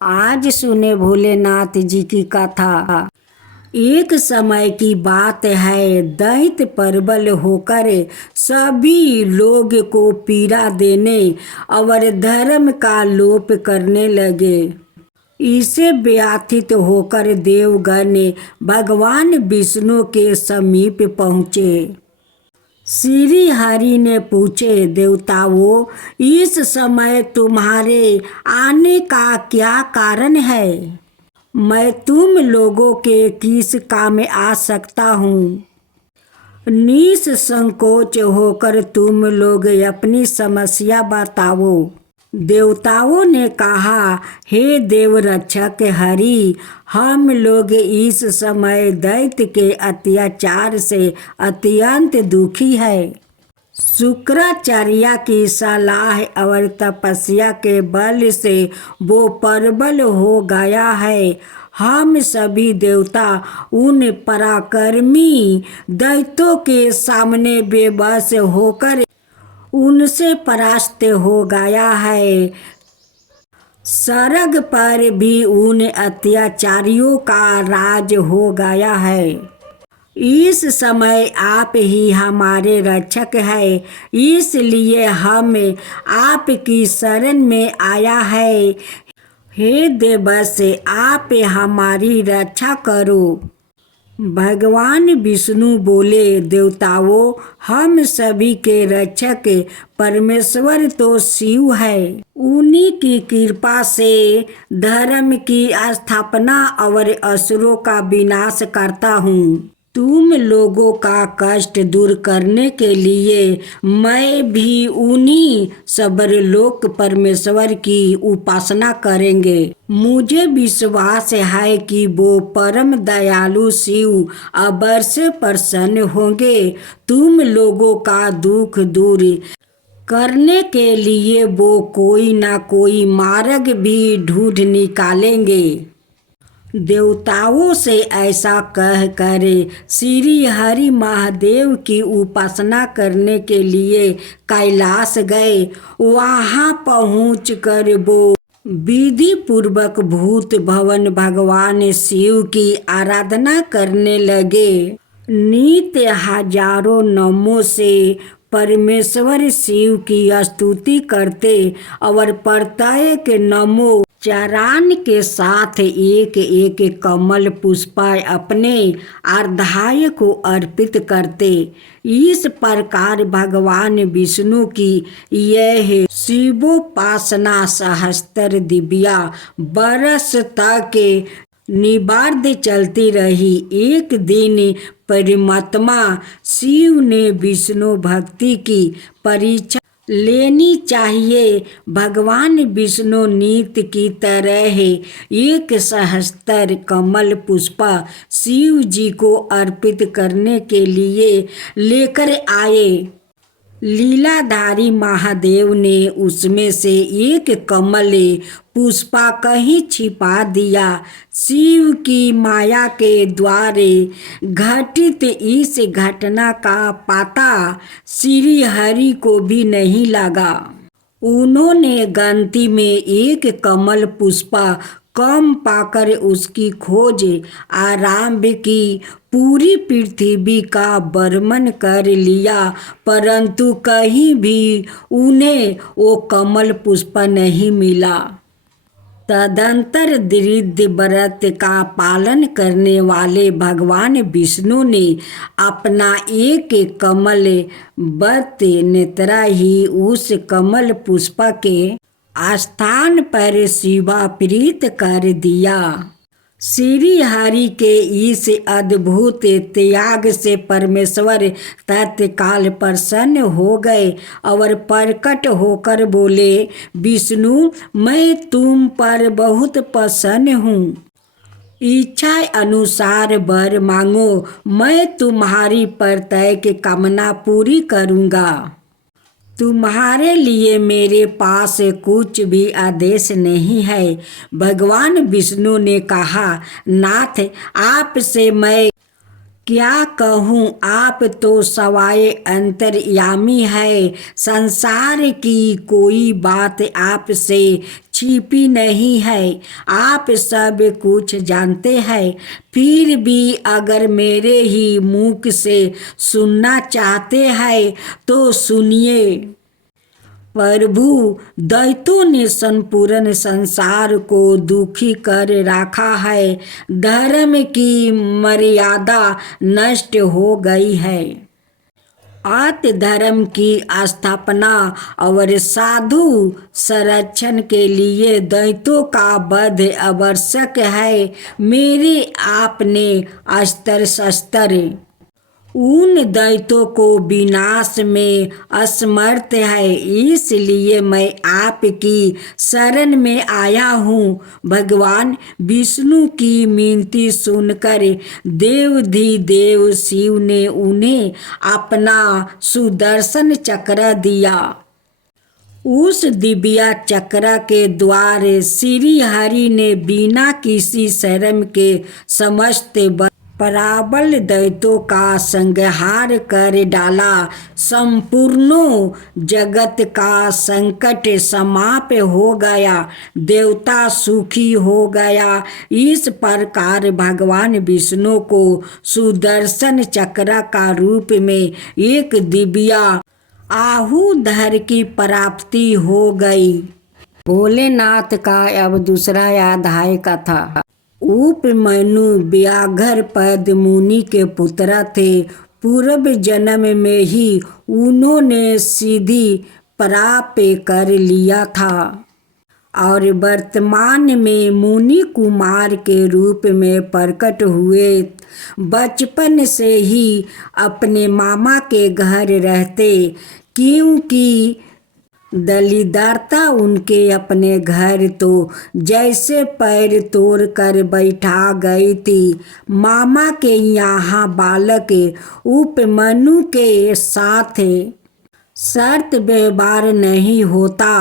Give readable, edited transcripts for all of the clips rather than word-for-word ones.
आज सुने भोलेनाथ जी की कथा। एक समय की बात है, दैत्य प्रबल होकर सभी लोग को पीड़ा देने और धर्म का लोप करने लगे। इससे व्याथित होकर देवगण भगवान विष्णु के समीप पहुँचे। श्री हरि ने पूछे, देवताओं, इस समय तुम्हारे आने का क्या कारण है? मैं तुम लोगों के किस काम में आ सकता हूँ? निसंकोच होकर तुम लोग अपनी समस्या बताओ। देवताओं ने कहा, हे देवरक्षक हरि, हम लोग इस समय दैत्य के अत्याचार से अत्यंत दुखी है। शुक्राचार्य की सलाह और तपस्या के बल से वो प्रबल हो गया है। हम सभी देवता उन पराक्रमी दैत्यों के सामने बेबस होकर उनसे परास्त हो गया है। स्वर्ग पर भी उन अत्याचारियों का राज हो गया है। इस समय आप ही हमारे रक्षक हैं, इसलिए हम आपकी शरण में आया है। हे देवश, आप हमारी रक्षा करो। भगवान विष्णु बोले, देवताओं, हम सभी के रक्षक परमेश्वर तो शिव है। उन्हीं की कृपा से धर्म की स्थापना और असुरों का विनाश करता हूँ। तुम लोगों का कष्ट दूर करने के लिए मैं भी उन्हीं सर्वलोक परमेश्वर की उपासना करेंगे। मुझे विश्वास है कि वो परम दयालु शिव अवश्य प्रसन्न होंगे। तुम लोगों का दुख दूर करने के लिए वो कोई ना कोई मार्ग भी ढूंढ निकालेंगे। देवताओं से ऐसा कह कर श्री हरि महादेव की उपासना करने के लिए कैलाश गए। वहां पहुँच कर वो विधि पूर्वक भूत भवन भगवान शिव की आराधना करने लगे। नित्य हजारों नामों से परमेश्वर शिव की स्तुति करते और प्रत्येक नमो चरण के साथ एक एक कमल पुष्प अपने अर्धाय को अर्पित करते। इस प्रकार भगवान विष्णु की यह शिवोपासना सहस्त्र दिव्या बरस तक निबार्ध चलती रही। एक दिन परमात्मा शिव ने विष्णु भक्ति की परीक्षा लेनी चाहिए। भगवान विष्णु नित्य की तरह एक सहस्त्र कमल पुष्प शिव जी को अर्पित करने के लिए लेकर आए। लीलाधारी महादेव ने उसमें से एक कमल पुष्पा कहीं छिपा दिया। शिव की माया के द्वारे घटित इस घटना का पता श्री हरि को भी नहीं लगा। उन्होंने गलती में एक कमल पुष्पा कम पाकर उसकी खोज आरंभ की। पूरी पृथ्वी का भ्रमण कर लिया, परंतु कहीं भी उन्हें वो कमल पुष्प नहीं मिला। तदंतर दृढ़ व्रत का पालन करने वाले भगवान विष्णु ने अपना एक कमल बत नेत्रा ही उस कमल पुष्प के स्थान पर शिवा प्रीत कर दिया। श्री हरि के इस अद्भुत त्याग से परमेश्वर तत्काल प्रसन्न हो गए और प्रकट होकर बोले, विष्णु, मैं तुम पर बहुत प्रसन्न हूँ। इच्छा अनुसार वर मांगो, मैं तुम्हारी प्रत्येक कामना पूरी करूँगा। तुम्हारे लिए मेरे पास कुछ भी आदेश नहीं है। भगवान विष्णु ने कहा, नाथ, आपसे मैं क्या कहूँ, आप तो सवाए अंतर्यामी है। संसार की कोई बात आपसे छिपी नहीं है। आप सब कुछ जानते हैं, फिर भी अगर मेरे ही मुख से सुनना चाहते हैं तो सुनिए। प्रभु, दैत्यों ने संपूर्ण संसार को दुखी कर रखा है। धर्म की मर्यादा नष्ट हो गई है। आत्म धर्म की स्थापना और साधु संरक्षण के लिए दैत्यों का वध आवश्यक है। मेरे आपने अस्त्र शस्त्र उन दैत्यों को विनाश में असमर्थ है, इसलिए मैं आपकी शरण में आया हूँ। भगवान विष्णु की मिनती सुनकर देवाधिदेव शिव ने उन्हें अपना सुदर्शन चक्र दिया। उस दिव्य चक्र के द्वारा श्री हरि ने बिना किसी शर्म के समस्त प्रबल दैत्यों का संहार कर डाला। संपूर्ण जगत का संकट समाप्त हो गया, देवता सुखी हो गया। इस प्रकार भगवान विष्णु को सुदर्शन चक्र का रूप में एक दिव्य आयुधर की प्राप्ति हो गई। भोलेनाथ का अब दूसरा अध्याय कथा। उपमन्यु व्याघ्र पद मुनि के पुत्र थे। पूर्व जन्म में ही उन्होंने सिद्धि प्राप्त कर लिया था और वर्तमान में मुनि कुमार के रूप में प्रकट हुए। बचपन से ही अपने मामा के घर रहते, क्योंकि दलिद्रता उनके अपने घर तो जैसे पैर तोड़ कर बैठा गई थी। मामा के यहाँ बालक उपमन्यु के साथ शर्त व्यवहार नहीं होता।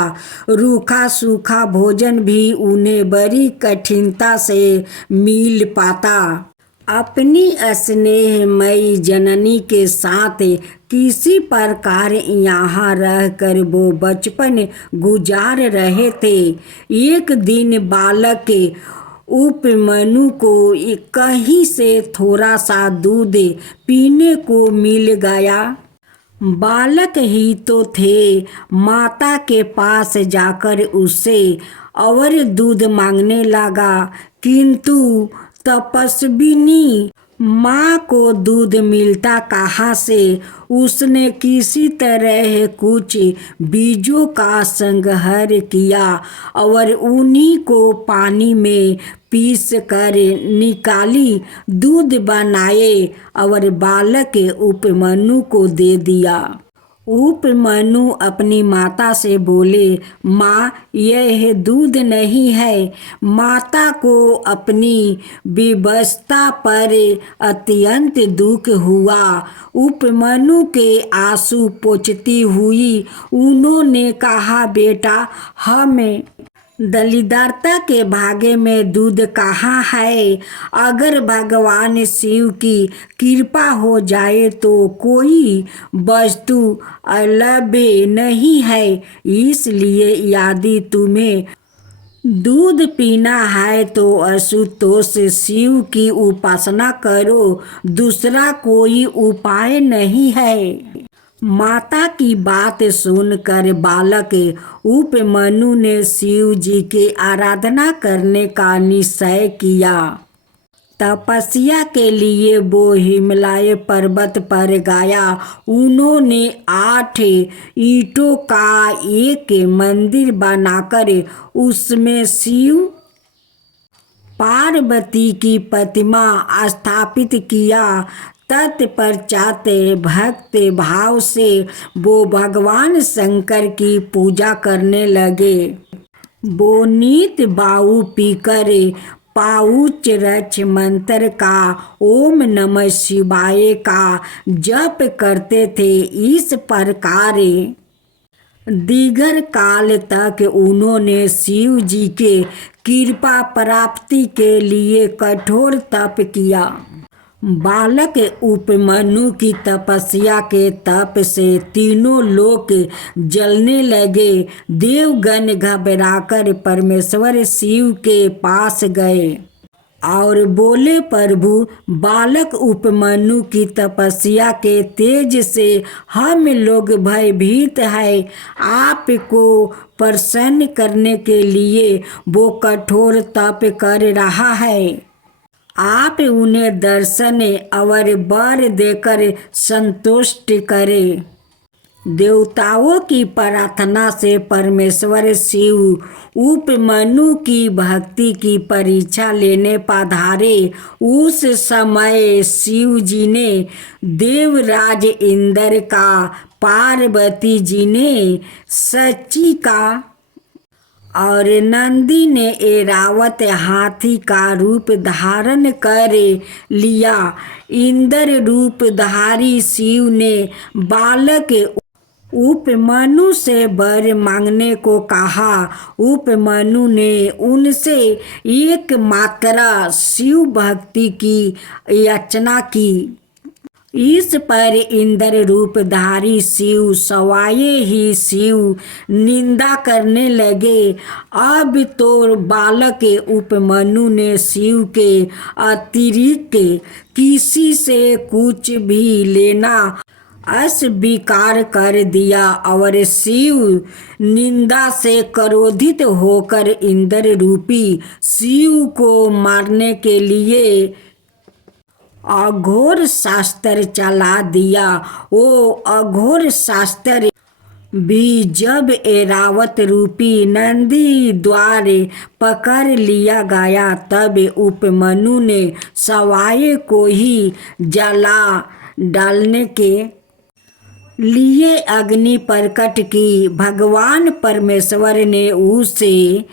रूखा सूखा भोजन भी उन्हें बड़ी कठिनता से मिल पाता। अपनी स्नेहमयी जननी के साथ किसी प्रकार यहाँ रहकर वो बचपन गुजार रहे थे। एक दिन बालक उपमन्यु को कहीं से थोड़ा सा दूध पीने को मिल गया। बालक ही तो थे, माता के पास जाकर उससे और दूध मांगने लगा, किंतु तपस्विनी माँ को दूध मिलता कहाँ से। उसने किसी तरह कुछ बीजों का संग्रह किया और उन्हीं को पानी में पीस कर निकाली, दूध बनाए और बालक उपमन्यु को दे दिया। उपमन्यु अपनी माता से बोले, माँ, यह दूध नहीं है। माता को अपनी विवशता पर अत्यंत दुख हुआ। उपमन्यु के आंसू पोंछती हुई उन्होंने कहा, बेटा, हमें दलिद्रता के भाग्य में दूध कहाँ है। अगर भगवान शिव की कृपा हो जाए तो कोई वस्तु अलभ्य नहीं है। इसलिए यदि तुम्हें दूध पीना है तो आशुतोष शिव की उपासना करो, दूसरा कोई उपाय नहीं है। माता की बात सुनकर बालक उपमन्यु ने शिव जी की आराधना करने का निश्चय किया। तपस्या के लिए वो हिमालय पर्वत पर गया। उन्होंने 8 ईंटों का एक मंदिर बनाकर उसमें शिव पार्वती की प्रतिमा स्थापित किया। तत्पश्चात भक्त भाव से वो भगवान शंकर की पूजा करने लगे। वो नित वायु पीकर पाउच रच मंत्र का ओम नमः शिवाय का जप करते थे। इस प्रकार दीर्घ काल तक उन्होंने शिव जी के कृपा प्राप्ति के लिए कठोर तप किया। बालक उपमन्यु की तपस्या के तप से तीनों लोक जलने लगे। देवगण घबराकर परमेश्वर शिव के पास गए और बोले, प्रभु, बालक उपमन्यु की तपस्या के तेज से हम लोग भयभीत हैं। आपको प्रसन्न करने के लिए वो कठोर तप कर रहा है। आप उन्हें दर्शन और वर देकर संतुष्ट करें। देवताओं की प्रार्थना से परमेश्वर शिव उपमन्यु की भक्ति की परीक्षा लेने पधारे। उस समय शिव जी ने देवराज इंद्र का, पार्वती जी ने सची का और नंदी ने ऐरावत हाथी का रूप धारण कर लिया। इंद्र रूपधारी शिव ने बालक उपमन्यु से वर मांगने को कहा। उपमन्यु ने उनसे एक मात्रा शिव भक्ति की याचना की। इस पर इंद्र रूपधारी शिव सवाए ही शिव निंदा करने लगे। अब तो बालक उपमन्यु ने शिव के अतिरिक्त किसी से कुछ भी लेना अस्वीकार कर दिया और शिव निंदा से क्रोधित होकर इंद्र रूपी शिव को मारने के लिए अघोर शास्त्र चला दिया। वो अघोर शास्त्र भी जब ऐरावत रूपी नंदी द्वारे पकड़ लिया गया, तब उपमन्यु ने सवाए को ही जला डालने के लिए अग्नि प्रकट की। भगवान परमेश्वर ने उसे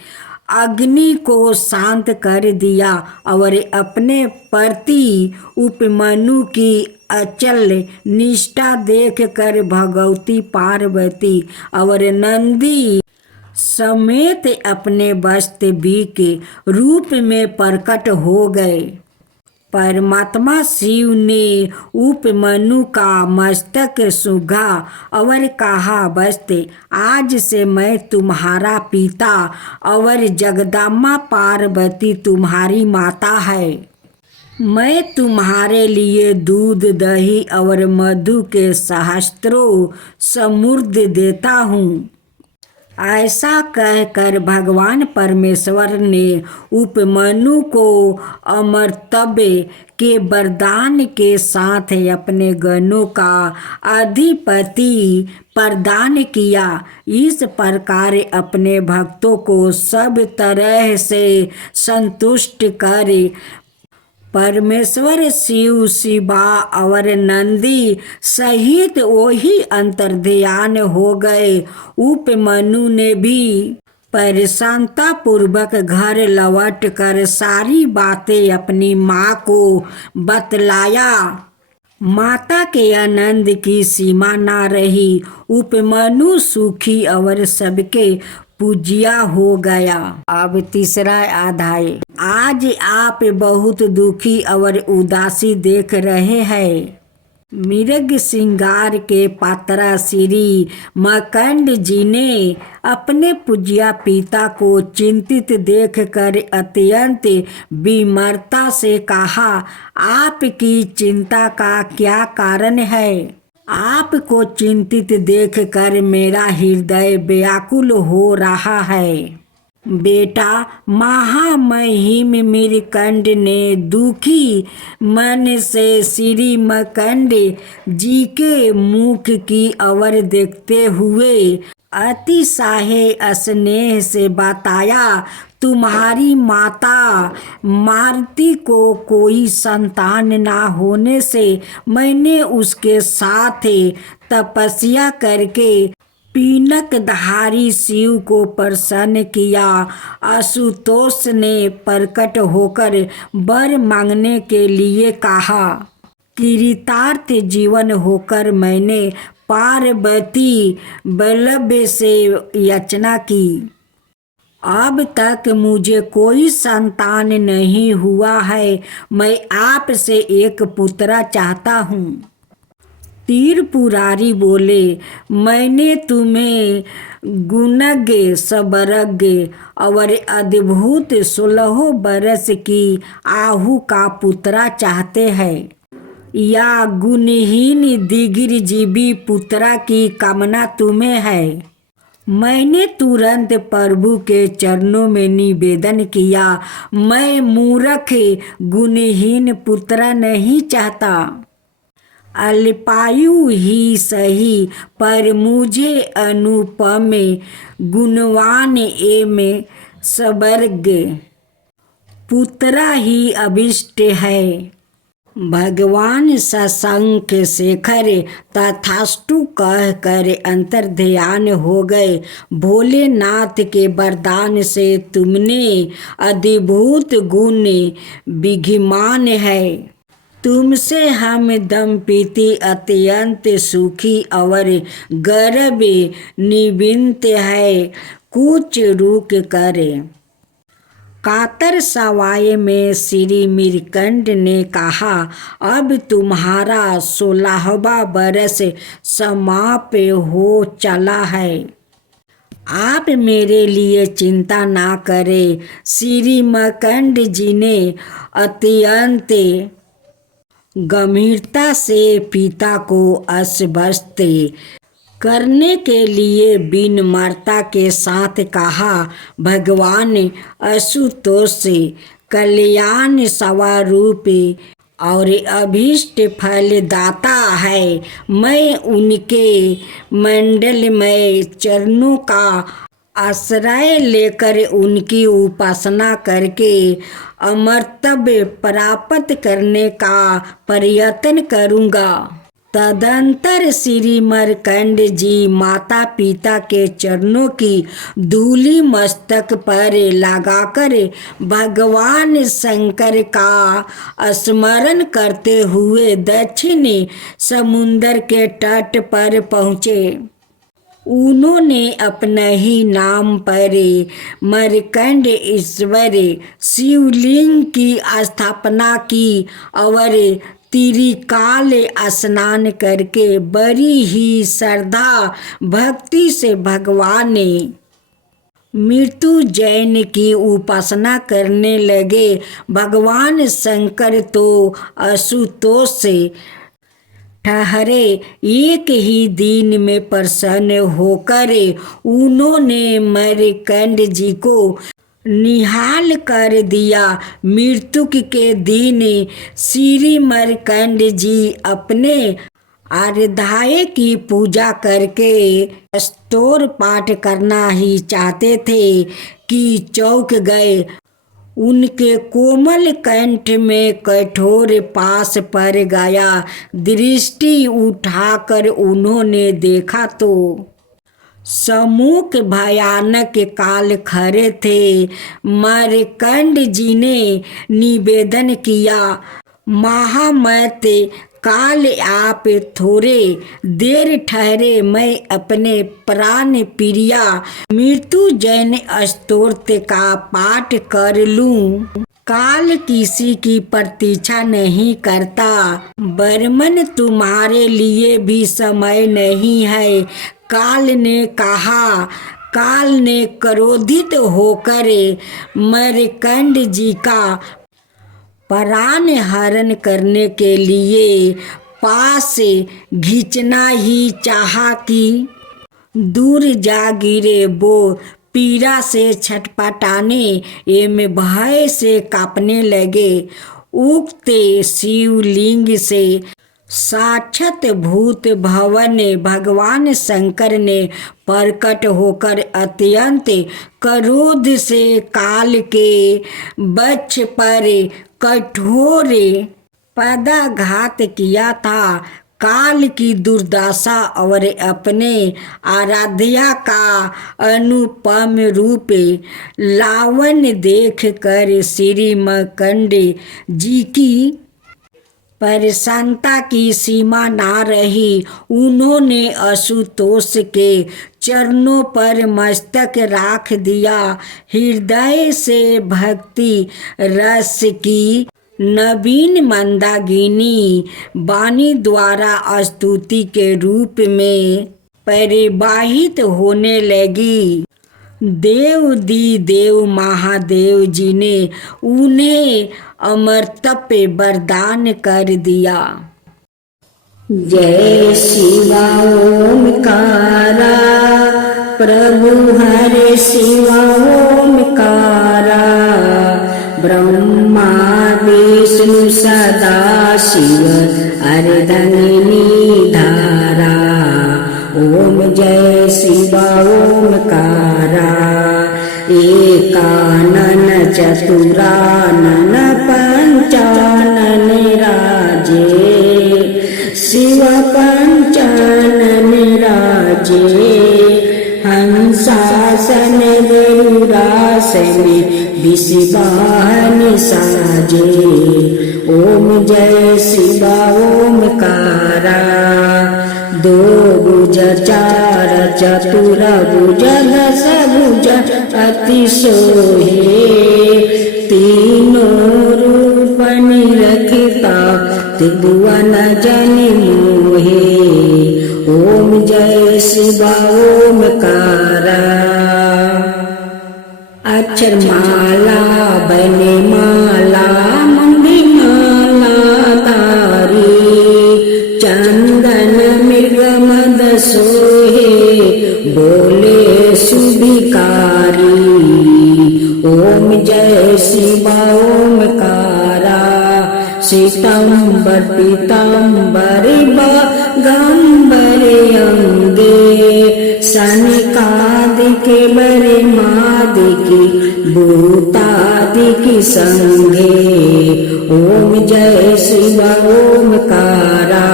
अग्नि को शांत कर दिया और अपने प्रति उपमन्यु की अचल निष्ठा देखकर भगवती पार्वती और नंदी समेत अपने वास्तविक रूप में प्रकट हो गए। परमात्मा शिव ने उपमन्यु का मस्तक सूंघा और कहा, बस्ते, आज से मैं तुम्हारा पिता और जगदम्बा पार्वती तुम्हारी माता है। मैं तुम्हारे लिए दूध, दही और मधु के सहस्त्रों समृद्ध देता हूँ। ऐसा कहकर भगवान परमेश्वर ने उपमन्यु को अमरत्व के वरदान के साथ अपने गणों का अधिपति प्रदान किया। इस प्रकार अपने भक्तों को सब तरह से संतुष्ट कर परमेश्वर शिव, शिवा और नंदी सहित वही अंतर्ध्यान हो गए। उपमन्यु ने भी प्रसन्नता पूर्वक घर लौट कर सारी बातें अपनी माँ को बतलाया। माता के आनंद की सीमा ना रही। उपमन्यु सुखी और सबके पूज्या हो गया। अब तीसरा अध्याय। आज आप बहुत दुखी और उदासी देख रहे हैं। मृग श्रृंगार के पात्रा श्री मार्कंड जी ने अपने पूज्य पिता को चिंतित देखकर अत्यंत विमर्शता से कहा, आपकी चिंता का क्या कारण है? आपको चिंतित देखकर मेरा हृदय व्याकुल हो रहा है। बेटा, महामहिम मार्कंड ने दुखी मन से श्री मार्कंड जी के मुख की ओर देखते हुए अतिशय स्नेह से बताया, तुम्हारी माता मारुति को कोई संतान ना होने से मैंने उसके साथ तपस्या करके पीनकधारी शिव को प्रसन्न किया। आशुतोष ने प्रकट होकर वर मांगने के लिए कहा। कृतार्थ जीवन होकर मैंने पार्वती वल्लभ से याचना की अब तक मुझे कोई संतान नहीं हुआ है, मैं आपसे एक पुत्र चाहता हूँ। त्रिपुरारी बोले, मैंने तुम्हें गुणज्ञ सबरज्ञ और अद्भुत 16 बरस की आहु का पुत्र चाहते हैं या गुणहीन दीर्घजीवी पुत्र की कामना तुम्हें है। मैंने तुरंत प्रभु के चरणों में निवेदन किया, मैं मूर्ख गुणहीन पुत्र नहीं चाहता। अल्पायु ही सही, पर मुझे अनुपम गुणवान एवं सबर्ग पुत्र ही अभिष्ट है। भगवान शशांक शेखर तथास्तु कह कर अंतर्ध्यान हो गए। भोलेनाथ के वरदान से तुमने अद्भुत गुण विद्यमान है। तुमसे हम दंपति अत्यंत सुखी और गर्व निविंत है। कुछ रुक कर कातर सवाए में श्री मीरकंड ने कहा, अब तुम्हारा 16वां बरस समाप्त हो चला है। आप मेरे लिए चिंता ना करें। श्री मकंड जी ने अत्यंत गंभीरता से पिता को आश्वस्त करने के लिए विनम्रता के साथ कहा, भगवान आशुतोष कल्याण स्वरूप और अभीष्ट फलदाता है। मैं उनके मंडलमय चरणों का आश्रय लेकर उनकी उपासना करके अमरत्व प्राप्त करने का प्रयत्न करूँगा। तदंतर श्री मरकंड जी माता पिता के चरणों की धूलि मस्तक पर लगाकर भगवान शंकर का स्मरण करते हुए दक्षिण समुद्र के तट पर पहुँचे। उन्होंने अपने ही नाम पर मरकंड ईश्वर शिवलिंग की स्थापना की और त्रिकाल स्नान करके बड़ी ही श्रद्धा भक्ति से भगवान मृत्युंजय की उपासना करने लगे। भगवान शंकर तो आशुतोष से ठहरे। एक ही दिन में प्रसन्न होकर उन्होंने मरकंड जी को निहाल कर दिया। मृत्यु के दिन श्री मरकंड जी अपने आराध्य की पूजा करके स्तोत्र पाठ करना ही चाहते थे कि चौंक गए। उनके कोमल कंठ में कठोर पास पर गया। दृष्टि उठाकर उन्होंने देखा तो सम्मुख भयानक काल खड़े थे। मरकंड जी ने निवेदन किया, महामत काल आप थोड़े देर ठहरे, मैं अपने प्राण प्रिया मृत्युंजय स्तोत्र का पाठ कर लूं। काल किसी की प्रतीक्षा नहीं करता। बर्मन तुम्हारे लिए भी समय नहीं है। काल ने कहा। काल ने क्रोधित होकर मरकंड जी का प्राण हरण करने के लिए पास खींचना ही चाहा कि दूर जा गिरे। वो पीड़ा से छटपटाने एवं भय से कांपने लगे। उक्त शिवलिंग से साक्षात भूत भवन भगवान शंकर ने प्रकट होकर अत्यंत क्रोध से काल के वक्ष पर कठोर पदाघात किया था। काल की दुर्दशा और अपने आराध्या का अनुपम रूप लावण्य देख कर श्री मरकंड जी की प्रसन्नता की सीमा ना रही। उन्होंने आशुतोष के चरणों पर मस्तक राख दिया। हृदय से भक्ति रस की नवीन मंदाकिनी वाणी द्वारा स्तुति के रूप में परिवाहित होने लगी। देव महादेव जी ने उन्हें अमरत्व वरदान कर दिया। जय शिवा ओमकारा, प्रभु हरे शिवा ओमकारा, ब्रह्मा विष्णु सदा शिव अर्धंगिनी धारा। ओम जय शिवा ओमकारा, एकानन चतुरानन पंचानन राजे, शिव पंचानन राजे। हंसासन गरुड़ासन विषवाहन साजे। ओम जय शिवा ओमकारा, दो भुज चार चतुर भुज दस भुज अति सोहे, तीनों रूप निरखता त्रिभुवन जन मोहे। ओम जय शिवा ओमकारा, अक्षर माला बने माला मुंडी माला तारी, चंदन मृग मद सोहे बोले सुभिकारी। ओम जय शिवा ओमकारा, श्वेतांबर पीतांबर बागंबर अंगे, सनकादिक बरे मादिक भूतादिक संगे। ओम जय शिवा ओमकारा,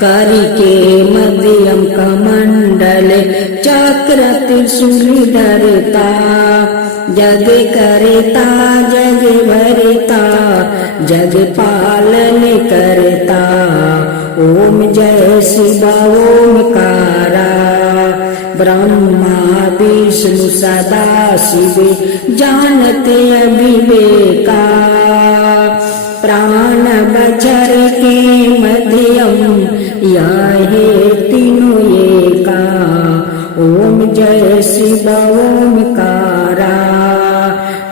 करके मध्यम कमंडल चक्र त्रिशूल धरता, जग करता जग भरता, जग पालन करता। ओम जय शिवा ओमकारा, ब्रह्मा विष्णु सदा शिव जानते अविवेका, प्राण बचर के मध्यम याहे तीनों एका। ओम जय शिवा ओमकारा,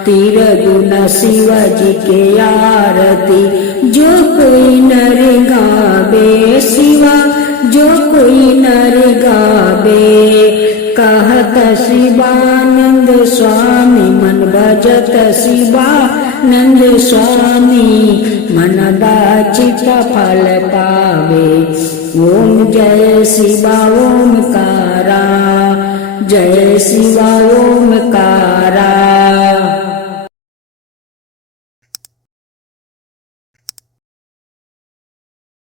तिरगुण शिव जी के आरती जो कोई नर गावे, शिवा जो कोई नर गावे। कहत शिवानंद स्वामी मन भजत शिवानंद स्वामी, मन वांछित फल पावे। ओम जय शिवा ओमकारा, जय शिवा ओमकारा।